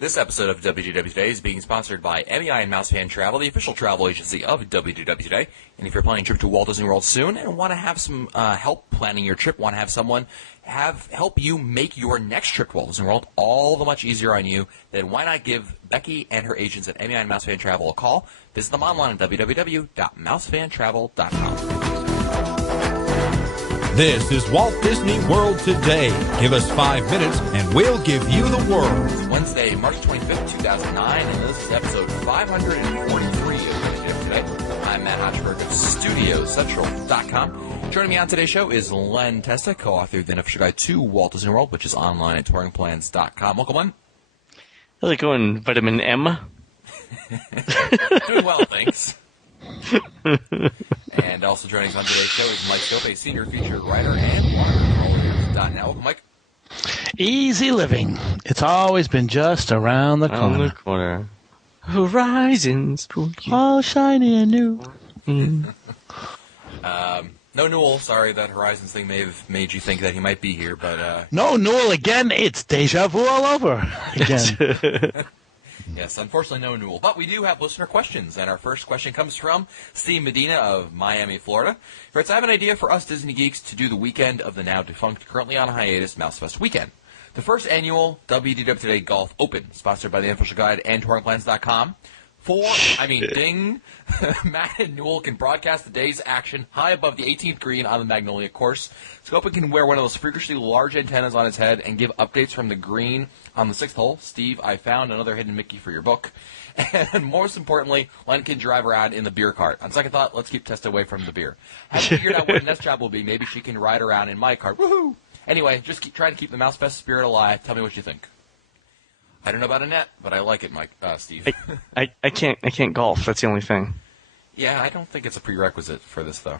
This episode of WDW Today is being sponsored by MEI and Mouse Fan Travel, the official travel agency of WDW Today. And if you're planning a trip to Walt Disney World soon and want to have some help planning your trip, want to have someone help you make your next trip to Walt Disney World all the much easier on you, then why not give Becky and her agents at MEI and Mouse Fan Travel a call? Visit them online at www.mousefantravel.com. This is Walt Disney World Today. Give us 5 minutes and we'll give you the world. Wednesday, March 25th, 2009, and this is episode 543 of WDW Today. I'm Matt Hochberg of StudioCentral.com. Joining me on today's show is Len Testa, co-author of the Unofficial Guide to Walt Disney World, which is online at touringplans.com. Welcome, Len. How's it going, Vitamin M? Doing well, thanks. And also joining us on today's show is Mike Scope, senior feature writer and blogger at Now. Welcome, Mike. Easy living. It's always been just around the corner. Horizons. All shiny and new. No Newell. Sorry, that Horizons thing may have made you think that he might be here, but... No Newell again. It's deja vu all over again. Yes, unfortunately, no Newell. But we do have listener questions, and our first question comes from Steve Medina of Miami, Florida. He writes, I have an idea for us Disney geeks to do the weekend of the now defunct, currently on hiatus, MouseFest weekend. The first annual WDW Today Golf Open, sponsored by the Unofficial Guide and touringplans.com. Ding, Matt and Newell can broadcast the day's action high above the 18th green on the Magnolia course. Scopen can wear one of those freakishly large antennas on his head and give updates from the green on the 6th hole. Steve, I found another hidden Mickey for your book. And most importantly, Len can drive around in the beer cart. On second thought, let's keep Testa away from the beer. Haven't figured out what Nest job will be. Maybe she can ride around in my cart. Woohoo! Anyway, just try to keep the MouseFest spirit alive. Tell me what you think. I don't know about Annette, but I like it, Steve. I can't golf. That's the only thing. Yeah, I don't think it's a prerequisite for this, though.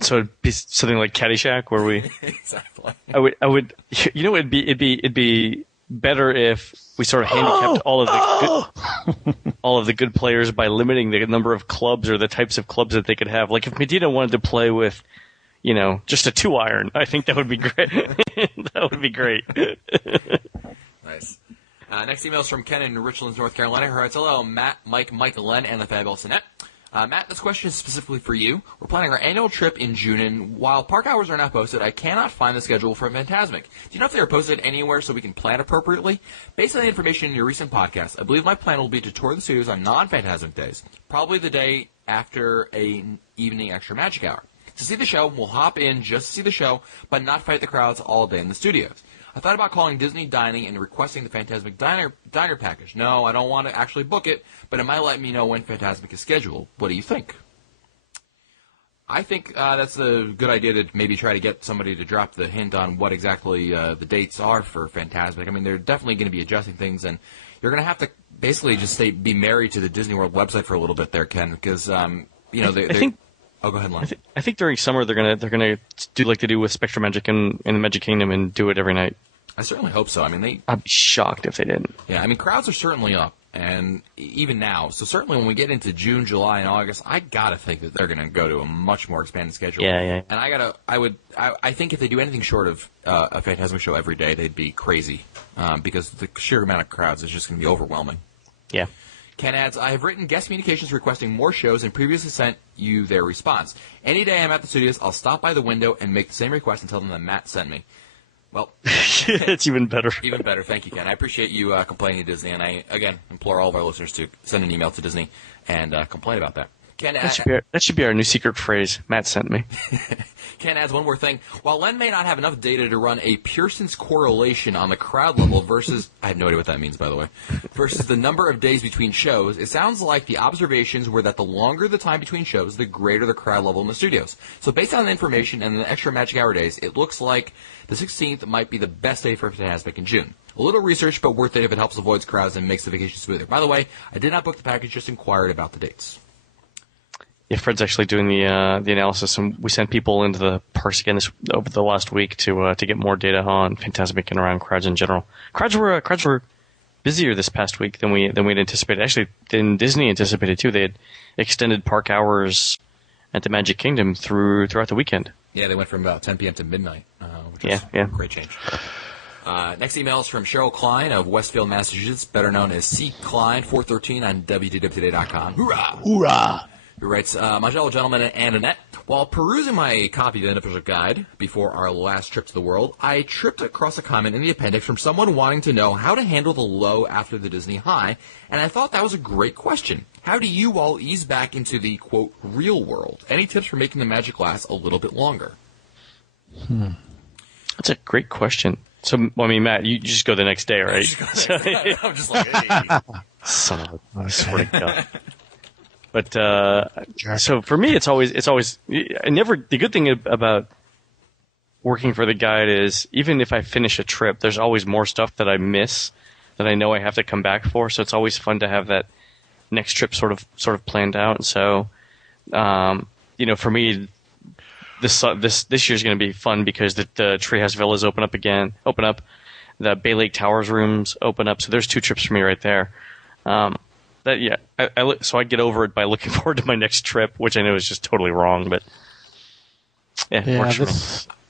So it'd be something like Caddyshack, where we. Exactly. I would. You know, it'd be better if we sort of handicapped all of the good players by limiting the number of clubs or the types of clubs that they could have. Like if Medina wanted to play with, just a 2-iron, I think that would be great. That would be great. Nice. Next email is from Ken in Richlands, North Carolina, who writes, hello, Matt, Mike, Len, and the fabulous Annette. Matt, this question is specifically for you. We're planning our annual trip in June, and while park hours are not posted, I cannot find the schedule for Fantasmic. Do you know if they are posted anywhere so we can plan appropriately? Based on the information in your recent podcast, I believe my plan will be to tour the studios on non-Fantasmic days, probably the day after an evening extra magic hour. To see the show, we'll hop in just to see the show, but not fight the crowds all day in the studios. I thought about calling Disney Dining and requesting the Fantasmic Diner package. No, I don't want to actually book it, but it might let me know when Fantasmic is scheduled. What do you think? I think that's a good idea to maybe try to get somebody to drop the hint on what exactly the dates are for Fantasmic. I mean, they're definitely going to be adjusting things, and you're going to have to basically just be married to the Disney World website for a little bit there, Ken, because they Oh, go ahead, Lon. I think during summer they're gonna do like they do with Spectrum Magic and the Magic Kingdom and do it every night. I certainly hope so. I mean, I'd be shocked if they didn't. Yeah, I mean, crowds are certainly up, and even now. So certainly when we get into June, July, and August, I gotta think that they're gonna go to a much more expanded schedule. Yeah. And I think if they do anything short of a Fantasmic show every day, they'd be crazy, because the sheer amount of crowds is just gonna be overwhelming. Yeah. Ken adds, I have written guest communications requesting more shows and previously sent you their response. Any day I'm at the studios, I'll stop by the window and make the same request and tell them that Matt sent me. Well, it's even better. Even better. Thank you, Ken. I appreciate you complaining to Disney, and I, again, implore all of our listeners to send an email to Disney and complain about that. Ken, that should be our new secret phrase. Matt sent me. Ken adds one more thing. While Len may not have enough data to run a Pearson's correlation on the crowd level versus, I have no idea what that means, by the way, versus the number of days between shows, it sounds like the observations were that the longer the time between shows, the greater the crowd level in the studios. So based on the information and the extra Magic Hour days, it looks like the 16th might be the best day for Fantasmic in June. A little research, but worth it if it helps avoid crowds and makes the vacation smoother. By the way, I did not book the package, just inquired about the dates. Yeah, Fred's actually doing the analysis, and we sent people into the parks again over the last week to get more data on Fantasmic and around crowds in general. Crowds were busier this past week than we'd anticipated. Actually, than Disney anticipated too. They had extended park hours at the Magic Kingdom throughout the weekend. Yeah, they went from about 10 p.m. to midnight. Which is yeah. a great change. Next email is from Cheryl Klein of Westfield, Massachusetts, better known as C. Klein 413 on WDWtoday.com. Hoorah! Hoorah! Who writes, my fellow gentlemen and Annette, while perusing my copy of the unofficial guide before our last trip to the world, I tripped across a comment in the appendix from someone wanting to know how to handle the low after the Disney high, and I thought that was a great question. How do you all ease back into the, quote, real world? Any tips for making the magic last a little bit longer? That's a great question. So, I mean, Matt, you just go the next day, right? I'm just like, hey. Son of a, I swear to God. But so for me, it's always the good thing about working for the guide is even if I finish a trip, there's always more stuff that I miss that I know I have to come back for. So it's always fun to have that next trip sort of planned out. And so, for me, this year's going to be fun because the Treehouse Villas open up, the Bay Lake Towers rooms open up. So there's 2 trips for me right there. So I get over it by looking forward to my next trip, which I know is just totally wrong, but it works for me.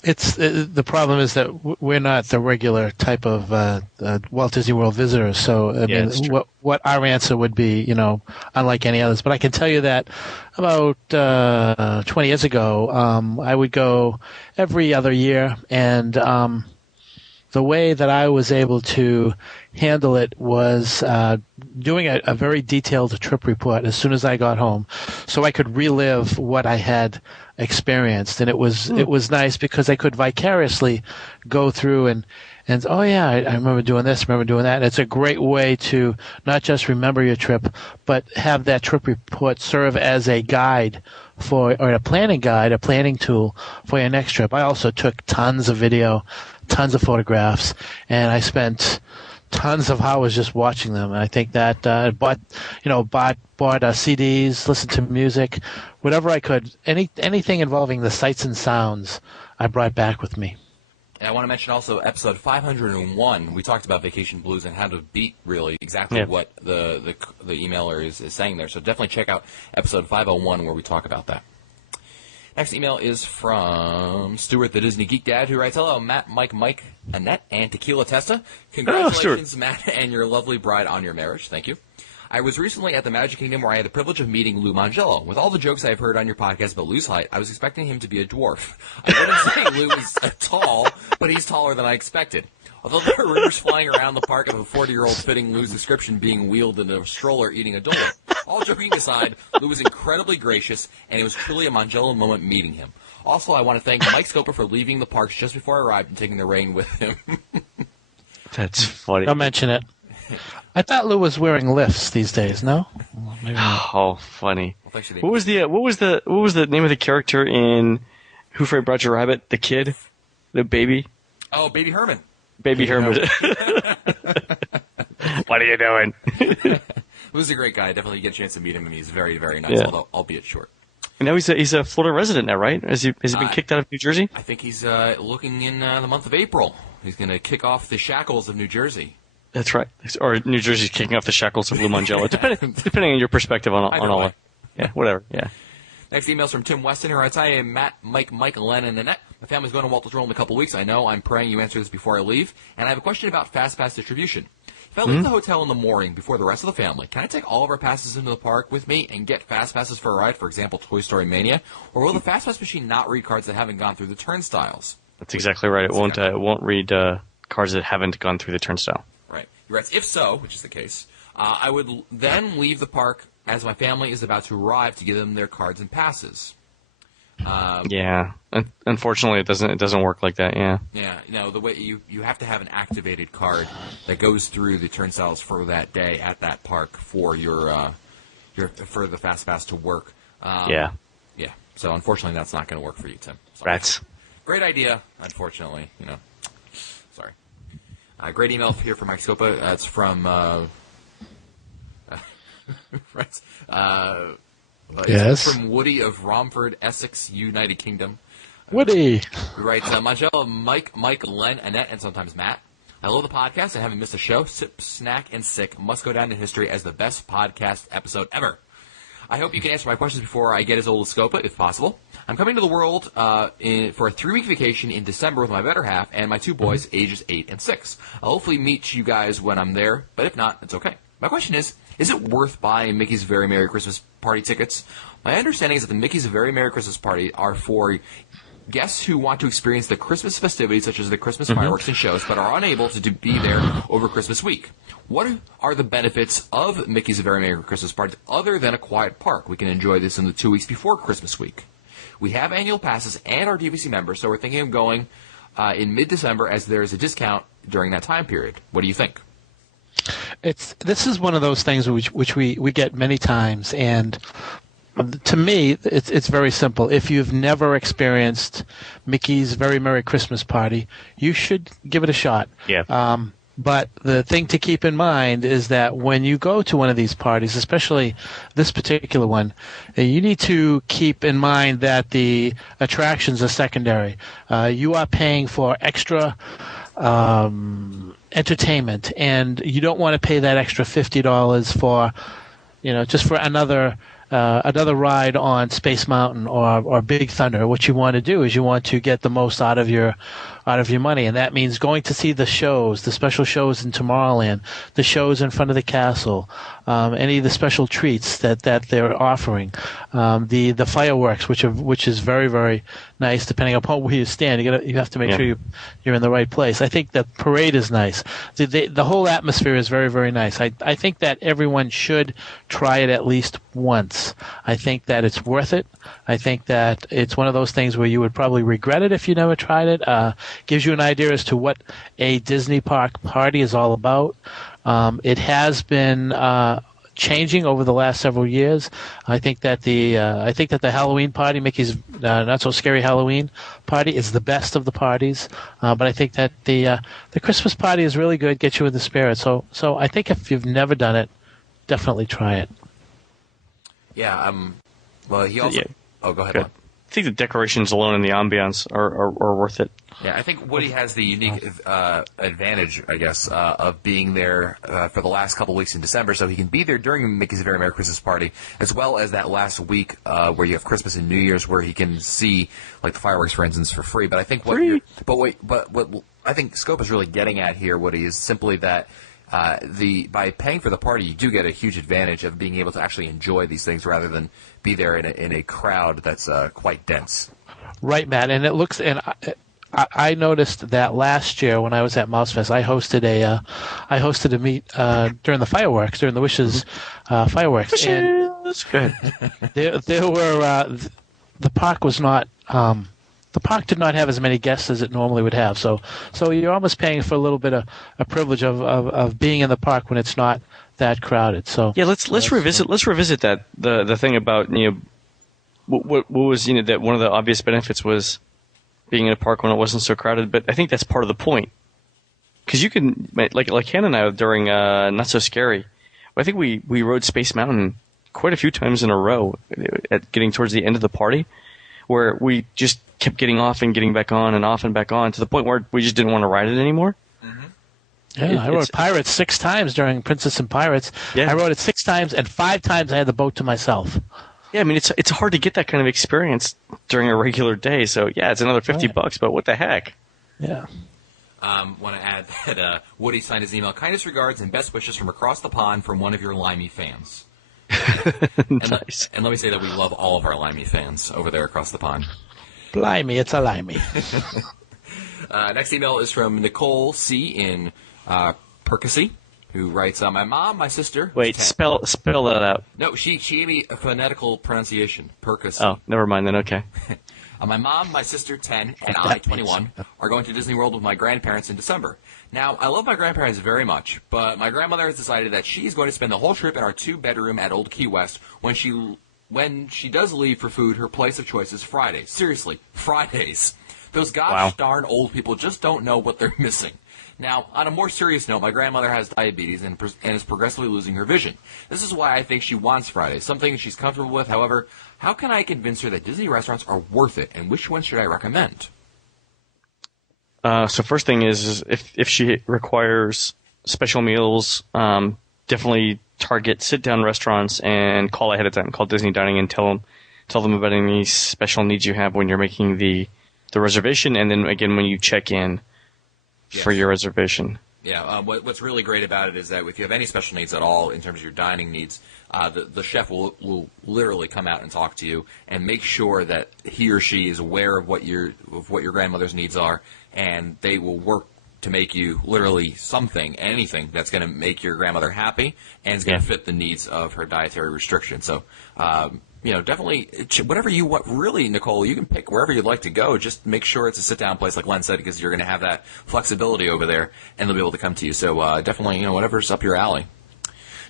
The problem is that we're not the regular type of Walt Disney World visitors. So I mean, what our answer would be, unlike any others. But I can tell you that about 20 years ago, I would go every other year, and the way that I was able to handle it was doing a very detailed trip report as soon as I got home, so I could relive what I had experienced, and it was nice because I could vicariously go through and oh yeah, I remember doing this, remember doing that. And it's a great way to not just remember your trip, but have that trip report serve as a guide or a planning tool for your next trip. I also took tons of video, tons of photographs, and I spent tons of hours just watching them. And I think that bought CDs, listened to music, whatever I could, anything involving the sights and sounds, I brought back with me. And I want to mention also episode 501. We talked about vacation blues and how to beat really exactly what the emailer is saying there. So definitely check out episode 501 where we talk about that. Next email is from Stuart, the Disney Geek Dad, who writes, hello, Matt, Mike, Annette, and Tequila Testa. Congratulations, Matt, and your lovely bride on your marriage. Thank you. I was recently at the Magic Kingdom where I had the privilege of meeting Lou Mangello. With all the jokes I've heard on your podcast about Lou's height, I was expecting him to be a dwarf. I wouldn't say Lou is tall, but he's taller than I expected. Although there are rumors flying around the park of a 40-year-old fitting Lou's description being wheeled in a stroller eating a donut. All joking aside, Lou was incredibly gracious, and it was truly a Mangello moment meeting him. Also, I want to thank Mike Scopa for leaving the parks just before I arrived and taking the reign with him. That's funny. Don't mention it. I thought Lou was wearing lifts these days. No? Maybe not. Oh, funny. What was the name of the character in Who Framed Roger Rabbit? The kid, the baby. Oh, Baby Herman. Baby Herman. What are you doing? Lou's a great guy. Definitely get a chance to meet him, and he's very, very nice, although albeit short. And now he's a Florida resident now, right? Has he been kicked out of New Jersey? I think he's looking in the month of April. He's going to kick off the shackles of New Jersey. That's right. Or New Jersey's kicking off the shackles of Lou Mangello, depending on your perspective on all that. Yeah, whatever. Yeah. Next email's from Tim Weston, who writes, hi, I'm Matt, Mike, Len, and Annette. My family's going to Walt Disney World in a couple weeks. I know. I'm praying you answer this before I leave. And I have a question about FastPass distribution. If I leave the hotel in the morning before the rest of the family, can I take all of our passes into the park with me and get FastPasses for a ride, for example, Toy Story Mania? Or will the FastPass machine not read cards that haven't gone through the turnstiles? That's exactly right. It won't read cards that haven't gone through the turnstile. Right. He writes, if so, which is the case, I would then leave the park as my family is about to arrive to give them their cards and passes. Yeah. Unfortunately, it doesn't work like that. Yeah. Yeah. The way you have to have an activated card that goes through the turnstiles for that day at that park for your for the FastPass to work. Yeah. Yeah. So unfortunately, that's not going to work for you, Tim. Sorry. Rats. Great idea. Unfortunately, Sorry. Great email here from Mike Scopa. It's from right. Yes. It's from Woody of Romford, Essex, United Kingdom. Woody. Who writes, Mangello, Mike, Len, Annette, and sometimes Matt. I love the podcast. I haven't missed a show. Sip, snack, and sick must go down in history as the best podcast episode ever. I hope you can answer my questions before I get as old as Scopa, if possible. I'm coming to the world for a 3-week vacation in December with my better half and my 2 boys, ages 8 and 6. I'll hopefully meet you guys when I'm there, but if not, it's okay. My question is it worth buying Mickey's Very Merry Christmas Party tickets? My understanding is that the Mickey's Very Merry Christmas Party are for guests who want to experience the Christmas festivities, such as the Christmas fireworks and shows, but are unable to be there over Christmas week. What are the benefits of Mickey's Very Merry Christmas Party other than a quiet park? We can enjoy this in the 2 weeks before Christmas week. We have annual passes and are DVC members, so we're thinking of going in mid-December as there is a discount during that time period. What do you think? This is one of those things which we get many times, and to me, it's very simple. If you've never experienced Mickey's Very Merry Christmas Party, you should give it a shot. Yeah. But the thing to keep in mind is that when you go to one of these parties, especially this particular one, you need to keep in mind that the attractions are secondary. You are paying for extra entertainment, and you don't want to pay that extra $50 for, just for another ride on Space Mountain or Big Thunder. What you want to do is you want to get the most out of your money, and that means going to see the shows, the special shows in Tomorrowland, the shows in front of the castle, any of the special treats that they're offering, the fireworks, which is very, very nice. Depending upon where you stand, you have to make sure you're in the right place. I think the parade is nice. The whole atmosphere is very, very nice. I think that everyone should try it at least once. I think that it's worth it. I think that it's one of those things where you would probably regret it if you never tried it. Gives you an idea as to what a Disney park party is all about. It has been changing over the last several years. I think that the Halloween party, Mickey's Not So Scary Halloween party, is the best of the parties. But I think that the Christmas party is really good, gets you in the spirit. So I think if you've never done it, definitely try it. Yeah. Well, he also. Yeah. Oh, go ahead. Good. I think the decorations alone and the ambiance are worth it. Yeah, I think Woody has the unique advantage, I guess, of being there for the last couple weeks in December, so he can be there during Mickey's Very Merry Christmas Party, as well as that last week where you have Christmas and New Year's, where he can see like the fireworks, for instance, for free. But I think what I think Scope is really getting at here, Woody, is simply that by paying for the party, you do get a huge advantage of being able to actually enjoy these things rather than be there in a crowd that's quite dense. Right, Matt, and it looks and. I noticed that last year when I was at Mousefest, I hosted a meet during the Wishes fireworks. Wishes, good. There were the park was not the park did not have as many guests as it normally would have. So you're almost paying for a little bit of a privilege of being in the park when it's not that crowded. So yeah, let's revisit that the thing about what was that one of the obvious benefits was being in a park when it wasn't so crowded, but I think that's part of the point. Because you can, like Hannah and I during Not So Scary, I think we rode Space Mountain quite a few times in a row at getting towards the end of the party, where we just kept getting off and getting back on and off and back on to the point where we just didn't want to ride it anymore. Mm-hmm. Yeah, I rode Pirates 6 times during Princess and Pirates. Yeah. I rode it 6 times, and 5 times I had the boat to myself. Yeah, I mean, it's hard to get that kind of experience during a regular day. So, yeah, it's another $50, but what the heck? Yeah. Want to add that Woody signed his email, kindest regards and best wishes from across the pond from one of your Limey fans. Nice. And let me say that we love all of our Limey fans over there across the pond. Blimey, it's a Limey. Next email is from Nicole C. in Percy, who writes, my mom, my sister... Wait, spell that out. No, she gave me a phonetical pronunciation, Percy. Oh, never mind then, okay. My mom, my sister, 10, and I, 21, are going to Disney World with my grandparents in December. Now, I love my grandparents very much, but my grandmother has decided that she's going to spend the whole trip in our 2-bedroom at Old Key West. When she does leave for food, her place of choice is Fridays. Seriously, Fridays. Those gosh darn old people just don't know what they're missing. Now, on a more serious note, my grandmother has diabetes and is progressively losing her vision. This is why I think she wants Fridays, something she's comfortable with. However, how can I convince her that Disney restaurants are worth it, and which ones should I recommend? So first thing is if she requires special meals, definitely target sit-down restaurants and call ahead of time. Call Disney Dining and tell them about any special needs you have when you're making the reservation, and then again when you check in for your reservation. Yeah, what's really great about it is that if you have any special needs at all in terms of your dining needs, the chef will literally come out and talk to you and make sure that he or she is aware of what your grandmother's needs are, and they will work to make you literally anything that's going to make your grandmother happy and is going to fit the needs of her dietary restriction. So, definitely whatever you want. Really, Nicole, you can pick wherever you'd like to go. Just make sure it's a sit-down place, like Len said, because you're going to have that flexibility over there, and they'll be able to come to you. So definitely, whatever's up your alley.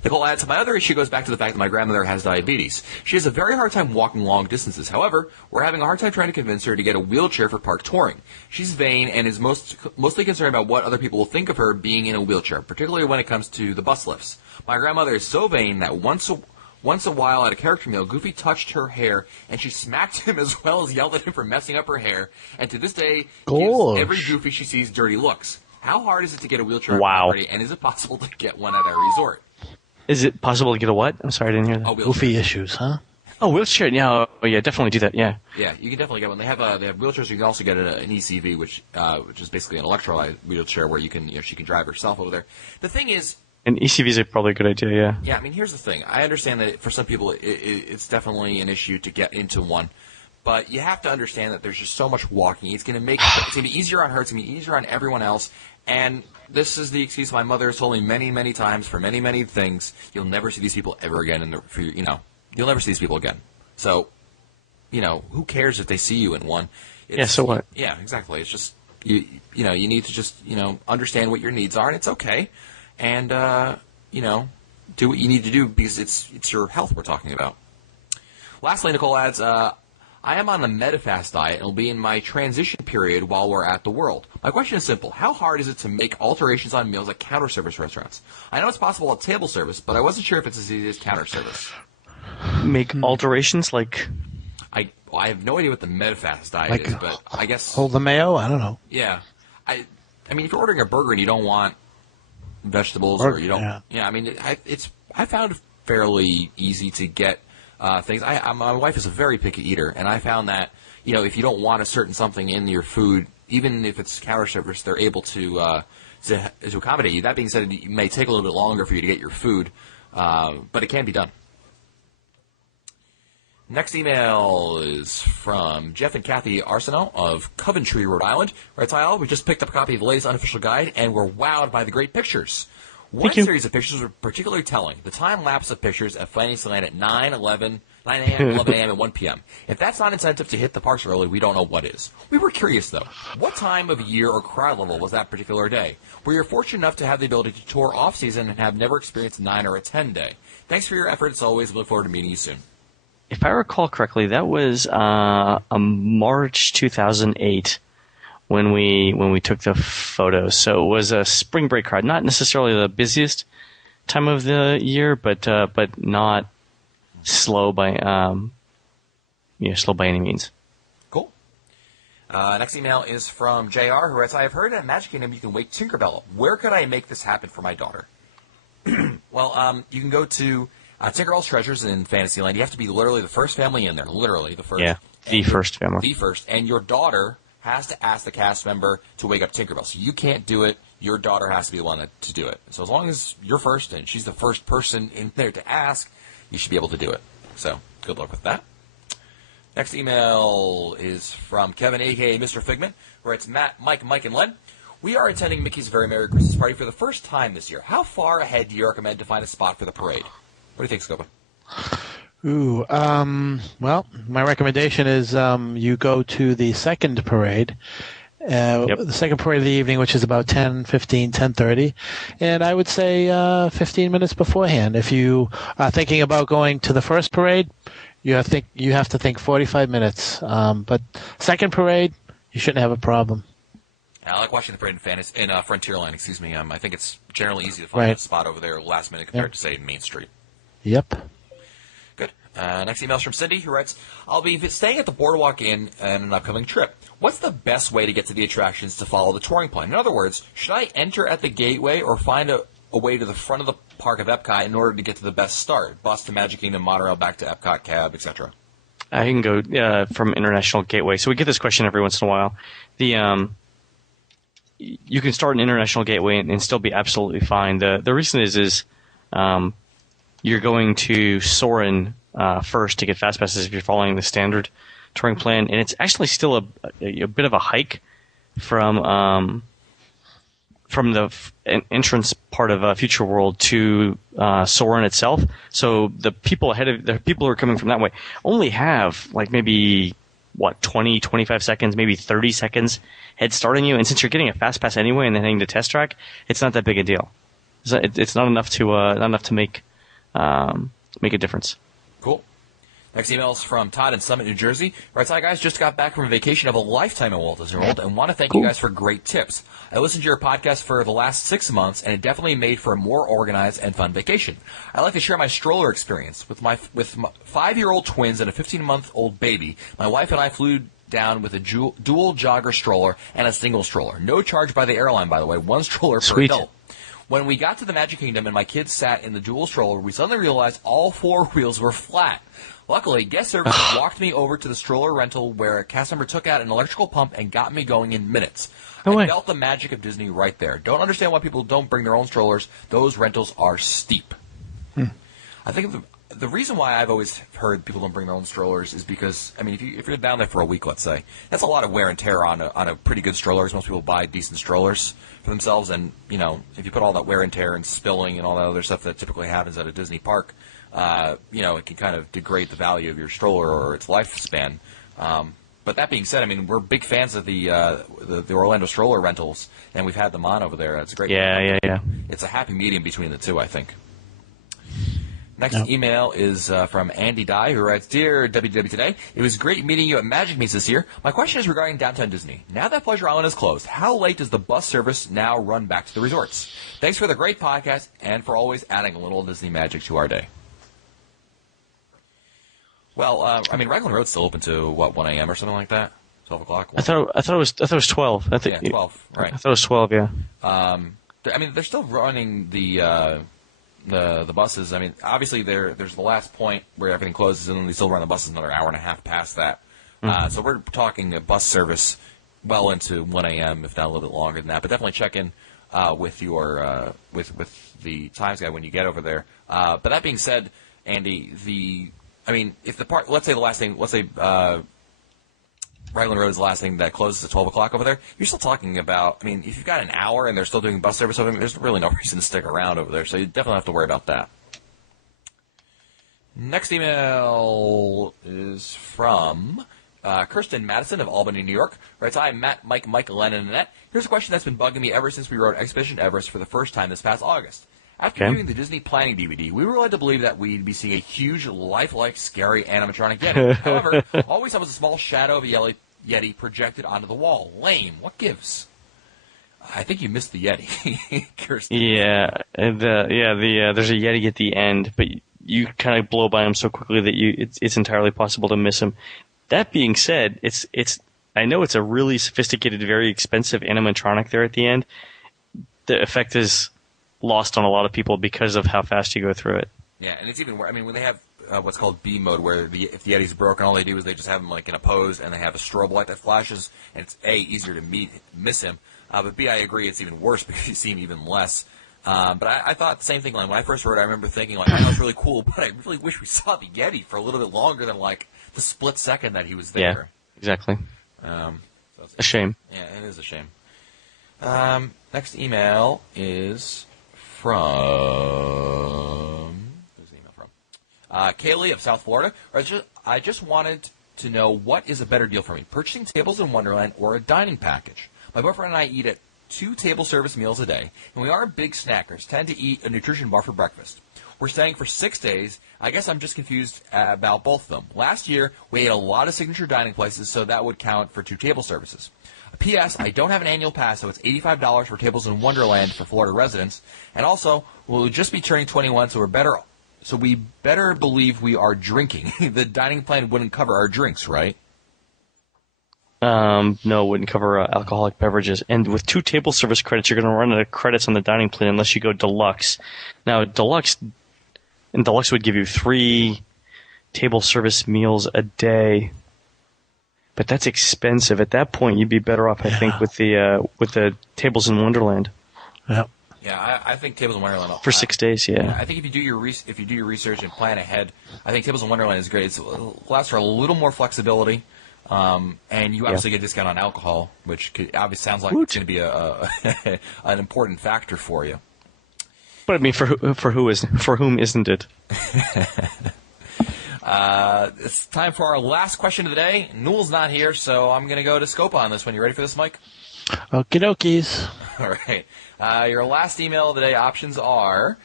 Nicole adds, my other issue goes back to the fact that my grandmother has diabetes. She has a very hard time walking long distances. However, we're having a hard time trying to convince her to get a wheelchair for park touring. She's vain and is mostly concerned about what other people will think of her being in a wheelchair, particularly when it comes to the bus lifts. My grandmother is so vain that once a while at a character meal, Goofy touched her hair, and she smacked him as well as yelled at him for messing up her hair, and to this day gives every Goofy she sees dirty looks. How hard is it to get a wheelchair at a party, and is it possible to get one at a resort? Is it possible to get a what? I'm sorry, I didn't hear that. Goofy issues, huh? Oh, wheelchair. Yeah, definitely do that. Yeah. Yeah, you can definitely get one. They have wheelchairs. You can also get an ECV, which is basically an electrolyte wheelchair where she can drive herself over there. The thing is, and ECVs are probably a good idea. Yeah. Yeah, I mean, here's the thing. I understand that for some people it's definitely an issue to get into one, but you have to understand that there's just so much walking. It's going to be easier on her. It's going to be easier on everyone else. And this is the excuse my mother has told me many, many times for many, many things. You'll never see these people ever again. You'll never see these people again. So, who cares if they see you in one? So what? Yeah, exactly. It's just you need to just understand what your needs are, and it's okay. And do what you need to do because it's your health we're talking about. Lastly, Nicole adds, I am on the Medifast diet and will be in my transition period while we're at the World. My question is simple. How hard is it to make alterations on meals at counter service restaurants? I know it's possible at table service, but I wasn't sure if it's as easy as counter service. Make alterations like... I have no idea what the Medifast diet is, but I guess... Hold the mayo? I don't know. Yeah. I mean, if you're ordering a burger and you don't want vegetables or you don't... Yeah, I mean, I found it fairly easy to get... things. My wife is a very picky eater, and I found that if you don't want a certain something in your food, even if it's counter service, they're able to accommodate you. That being said, it may take a little bit longer for you to get your food, but it can be done. Next email is from Jeff and Kathy Arsenault of Coventry, Rhode Island. Writes, hi all, we just picked up a copy of the latest unofficial guide, and we're wowed by the great pictures. One series of pictures were particularly telling. The time lapse of pictures at Fantasyland at 9 a.m., 11 a.m., and 1 p.m. If that's not incentive to hit the parks early, we don't know what is. We were curious, though. What time of year or crowd level was that particular day? Were you fortunate enough to have the ability to tour off-season and have never experienced a 9 or a 10 day? Thanks for your efforts. Always look forward to meeting you soon. If I recall correctly, that was a March 2008 when we took the photos. So it was a spring break crowd, not necessarily the busiest time of the year, but not slow by any means. Cool. Next email is from JR, who writes, I have heard at Magic Kingdom you can wake Tinkerbell. Where could I make this happen for my daughter? Well, you can go to Tinkerbell's Treasures in Fantasyland. You have to be literally the first family in there. Literally the first. Yeah, the first family. The first. And your daughter has to ask the cast member to wake up Tinkerbell. So you can't do it. Your daughter has to be the one to do it. So as long as you're first and she's the first person in there to ask, you should be able to do it. So good luck with that. Next email is from Kevin, a.k.a. Mr. Figment, who writes, Matt, Mike, and Len. We are attending Mickey's Very Merry Christmas Party for the first time this year. How far ahead do you recommend to find a spot for the parade? What do you think, Scopa? Well, my recommendation is you go to the second parade, the second parade of the evening, which is about 10:30, and I would say 15 minutes beforehand. If you are thinking about going to the first parade, you have to think 45 minutes. But second parade, you shouldn't have a problem. I like watching the parade in Frontierland. Excuse me. I think it's generally easy to find a spot over there last minute compared to, say, Main Street. Yep. Good. Next email is from Cindy, who writes, I'll be staying at the Boardwalk Inn on an upcoming trip. What's the best way to get to the attractions to follow the touring plan? In other words, should I enter at the gateway or find away to the front of the park of Epcot in order to get to the best start? Bus to Magic Kingdom, monorail back to Epcot, cab, etc. I can go from International Gateway. So we get this question every once in a while. You can start an International Gateway and still be absolutely fine. The reason is you're going to Soarin' first to get fast passes if you're following the standard touring plan, and it's actually still a bit of a hike from the entrance part of Future World to Soarin' itself. So the people who are coming from that way only have like maybe 20, 25 seconds, maybe 30 seconds head starting you. And since you're getting a fast pass anyway and then heading to Test Track, it's not that big a deal. It's not enough to make a difference. Cool. Next email is from Todd in Summit, New Jersey. Writes, "Hi guys, just got back from a vacation of a lifetime at Walt Disney World and want to thank you guys for great tips. I listened to your podcast for the last 6 months and it definitely made for a more organized and fun vacation. I'd like to share my stroller experience with my 5-year-old twins and a 15-month-old baby. My wife and I flew down with a dual jogger stroller and a single stroller. No charge by the airline, by the way. One stroller per adult. When we got to the Magic Kingdom and my kids sat in the dual stroller, we suddenly realized all 4 wheels were flat. Luckily, guest service walked me over to the stroller rental where a cast member took out an electrical pump and got me going in minutes. I felt the magic of Disney right there. Don't understand why people don't bring their own strollers. Those rentals are steep." I think the reason why I've always heard people don't bring their own strollers is because, I mean, if you're down there for a week, let's say, that's a lot of wear and tear on a pretty good stroller. Most people buy decent strollers for themselves, and, you know, if you put all that wear and tear and spilling and all that other stuff that typically happens at a Disney park, you know, it can kind of degrade the value of your stroller or its lifespan. But that being said, I mean, we're big fans of the Orlando stroller rentals, and we've had them on over there. It's great. Yeah. It's a happy medium between the two, I think. Next email is from Andy Dye, who writes, "Dear WDW Today, it was great meeting you at Magic Meets this year. My question is regarding Downtown Disney. Now that Pleasure Island is closed, how late does the bus service now run back to the resorts? Thanks for the great podcast and for always adding a little Disney magic to our day." Well, I mean, Raglan Road's still open to, 1 a.m. or something like that? 12 o'clock? I thought it was 12. Yeah, 12, right. I thought it was 12, yeah. I mean, they're still running the buses. I mean, obviously there's the last point where everything closes, and then they still run the buses another hour and a half past that. So we're talking a bus service well into 1 a.m., if not a little bit longer than that. But definitely check in with your with the Times guide when you get over there. But that being said, Andy, if the park, let's say Raglan Road is the last thing that closes at 12 o'clock over there, you're still talking about, I mean, if you've got an hour and they're still doing bus service over there, there's really no reason to stick around over there, so you definitely have to worry about that. Next email is from Kirsten Madison of Albany, New York. Writes, "Hi, Matt, Mike, Len, and Annette. Here's a question that's been bugging me ever since we wrote Expedition Everest for the first time this past August. After viewing the Disney Planning DVD, we were led to believe that we'd be seeing a huge, lifelike, scary animatronic Yeti. However, all we saw was a small shadow of a Yeti projected onto the wall. Lame. What gives?" I think you missed the Yeti, Kirsten. Yeah, there's a Yeti at the end, but you kind of blow by him so quickly that it's entirely possible to miss him. That being said, I know it's a really sophisticated, very expensive animatronic there at the end. The effect is lost on a lot of people because of how fast you go through it. Yeah, and it's even worse. I mean, when they have what's called B mode, where if the Yeti's broken, all they do is they just have him like in a pose, and they have a strobe light that flashes, and it's easier to miss him. But B, I agree, it's even worse because you see him even less. But I thought the same thing. Like when I first heard it, I remember thinking like, "I know it's really cool," but I really wish we saw the Yeti for a little bit longer than like the split second that he was there. Yeah, exactly. So a shame. Yeah, it is a shame. Next email is from who's the email from? Kaylee of South Florida. I just wanted to know what is a better deal for me, purchasing tables in Wonderland or a dining package. My boyfriend and I eat at 2 table service meals a day, and we are big snackers, tend to eat a nutrition bar for breakfast. We're staying for 6 days. I guess I'm just confused about both of them. Last year, we ate a lot of signature dining places, so that would count for 2 table services. P.S. I don't have an annual pass, so it's $85 for tables in Wonderland for Florida residents. And also, we'll just be turning 21, so we better believe we are drinking. The dining plan wouldn't cover our drinks, right? No, it wouldn't cover alcoholic beverages. And with 2 table service credits, you're going to run out of credits on the dining plan unless you go deluxe. Now, deluxe would give you 3 table service meals a day, but that's expensive. At that point, you'd be better off, I think, with the Tables in Wonderland. Yeah. Yeah, I think Tables in Wonderland for 6 days. Yeah. I think if you do your research and plan ahead, I think Tables in Wonderland is great. It allows for a little more flexibility. And you obviously get a discount on alcohol, which obviously sounds like it's going to be an important factor for you. But I mean, for whom isn't it? It's time for our last question of the day. Newell's not here, so I'm going to go to Scopa on this one. You ready for this, Mike? Okie dokies. All right. Your last email of the day options are: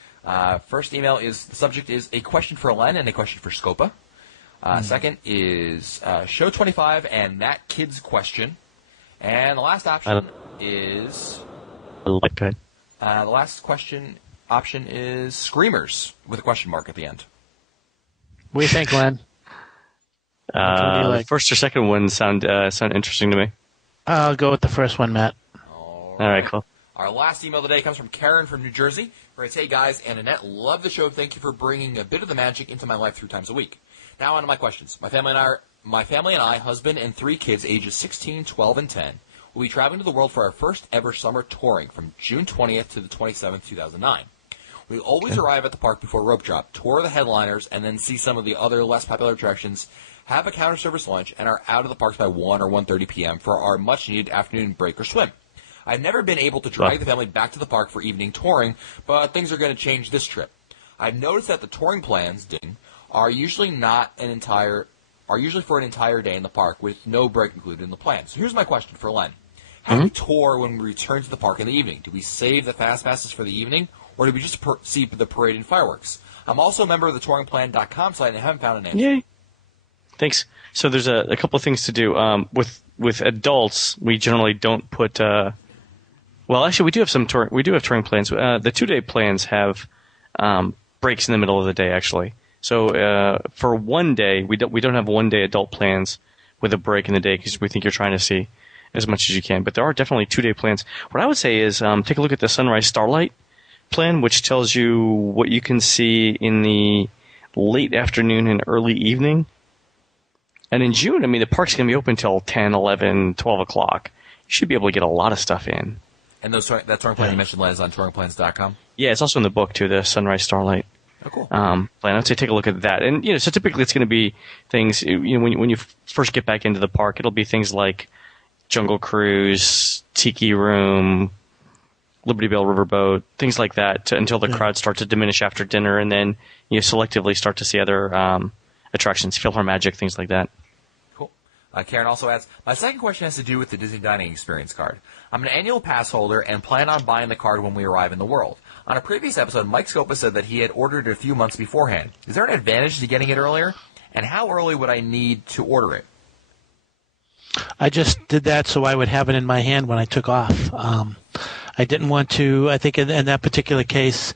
first email is the subject is a question for Len and a question for Scopa. Second is Show 25 and Nat Kids question. And the last option is... I like that. The last option is Screamers, with a question mark at the end. What do you think, Len? The first or second one sound interesting to me. I'll go with the first one, Matt. All right, cool. Our last email of the day comes from Karen from New Jersey, where it says, "Hey guys, and Annette, love the show. Thank you for bringing a bit of the magic into my life 3 times a week. Now on to my questions. My family and I, husband and 3 kids, ages 16, 12, and 10, will be traveling to the world for our first ever summer touring from June 20th to the 27th, 2009. We always arrive at the park before rope drop, tour the headliners, and then see some of the other less popular attractions, have a counter service lunch, and are out of the parks by 1 or 1:30 p.m. for our much-needed afternoon break or swim. I've never been able to drag the family back to the park for evening touring, but things are going to change this trip. I've noticed that the touring plans are usually for an entire day in the park with no break included in the plan. So here's my question for Len. How do we tour when we return to the park in the evening? Do we save the fast passes for the evening, or do we just see the parade and fireworks? I'm also a member of the touringplan.com site and I haven't found an answer. Yay. Thanks. So there's a couple of things to do. With adults, we generally don't put... well, actually, we do have touring plans. The 2-day plans have breaks in the middle of the day, actually. So for 1 day, we don't have 1-day adult plans with a break in the day because we think you're trying to see as much as you can. But there are definitely 2-day plans. What I would say is take a look at the Sunrise Starlight plan, which tells you what you can see in the late afternoon and early evening. And in June, I mean, the park's going to be open until 10, 11, 12 o'clock. You should be able to get a lot of stuff in. And that touring plan you mentioned, Len, is on touringplans.com? Yeah, it's also in the book, too, the Sunrise Starlight. Oh, cool. Plan. I'd say take a look at that. And, so typically it's going to be things, when you first get back into the park, it'll be things like Jungle Cruise, Tiki Room, Liberty Bell Riverboat, things like that until the crowds start to diminish after dinner, and then you selectively start to see other attractions, PhilharMagic, things like that. Cool. Karen also asks, my second question has to do with the Disney Dining Experience card. I'm an annual pass holder and plan on buying the card when we arrive in the world. On a previous episode, Mike Scopa said that he had ordered it a few months beforehand. Is there an advantage to getting it earlier? And how early would I need to order it? I just did that so I would have it in my hand when I took off. I didn't want to, I think in that particular case,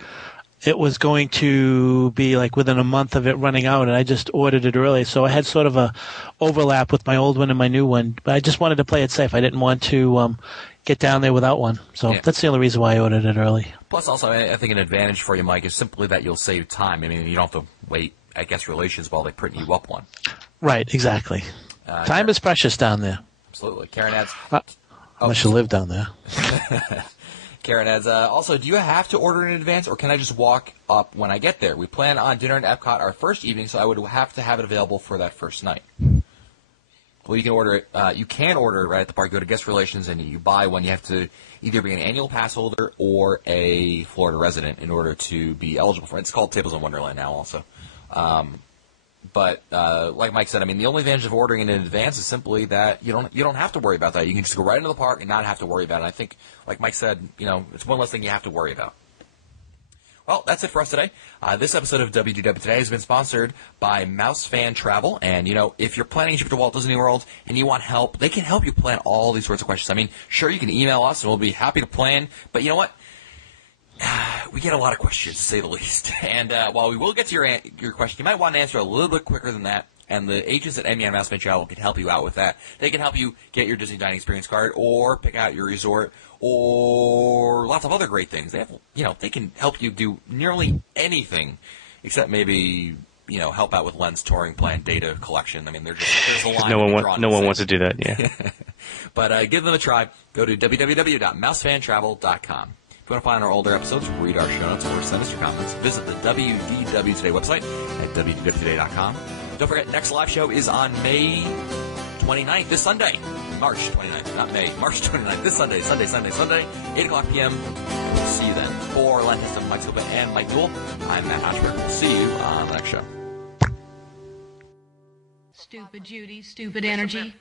it was going to be like within a month of it running out, and I just ordered it early. So I had sort of a overlap with my old one and my new one. But I just wanted to play it safe. I didn't want to get down there without one. So that's the only reason why I ordered it early. Plus, also, I think an advantage for you, Mike, is simply that you'll save time. I mean, you don't have to wait at guest relations while they print you up one. Right, exactly. Time is precious down there. Absolutely. Karen adds... unless you live down there. Karen adds, also, do you have to order in advance, or can I just walk up when I get there? We plan on dinner at Epcot our first evening, so I would have to have it available for that first night. Well, you can order it. You can order it right at the park. Go to guest relations, and you buy one. You have to either be an annual pass holder or a Florida resident in order to be eligible for it. It's called Tables in Wonderland now, also. But like Mike said, I mean, the only advantage of ordering it in advance is simply that you don't have to worry about that. You can just go right into the park and not have to worry about it. And I think, like Mike said, it's one less thing you have to worry about. Well, that's it for us today. This episode of WDW Today has been sponsored by Mouse Fan Travel. And, if you're planning a trip to Walt Disney World and you want help, they can help you plan all these sorts of questions. I mean, sure, you can email us and we'll be happy to plan. But you know what? We get a lot of questions, to say the least. And while we will get to your question, you might want to answer a little bit quicker than that. And the agents at MEN Mouse Fan Travel can help you out with that. They can help you get your Disney Dining Experience card or pick out your resort or lots of other great things. They have, they can help you do nearly anything except maybe, help out with Len's touring plan data collection. I mean, there's a line. No one wants to do that, yeah. But give them a try. Go to www.mousefantravel.com. If you want to find our older episodes, read our show notes, or send us your comments, visit the WDW Today website at wdwtoday.com. Don't forget, next live show is on May 29th, this Sunday. March 29th, not May. March 29th, this Sunday, 8 o'clock p.m. We'll see you then. For Len Heston, Mike Silva, and Mike Newell, I'm Matt Hochberg. We'll see you on the next show. Stupid Judy, stupid energy.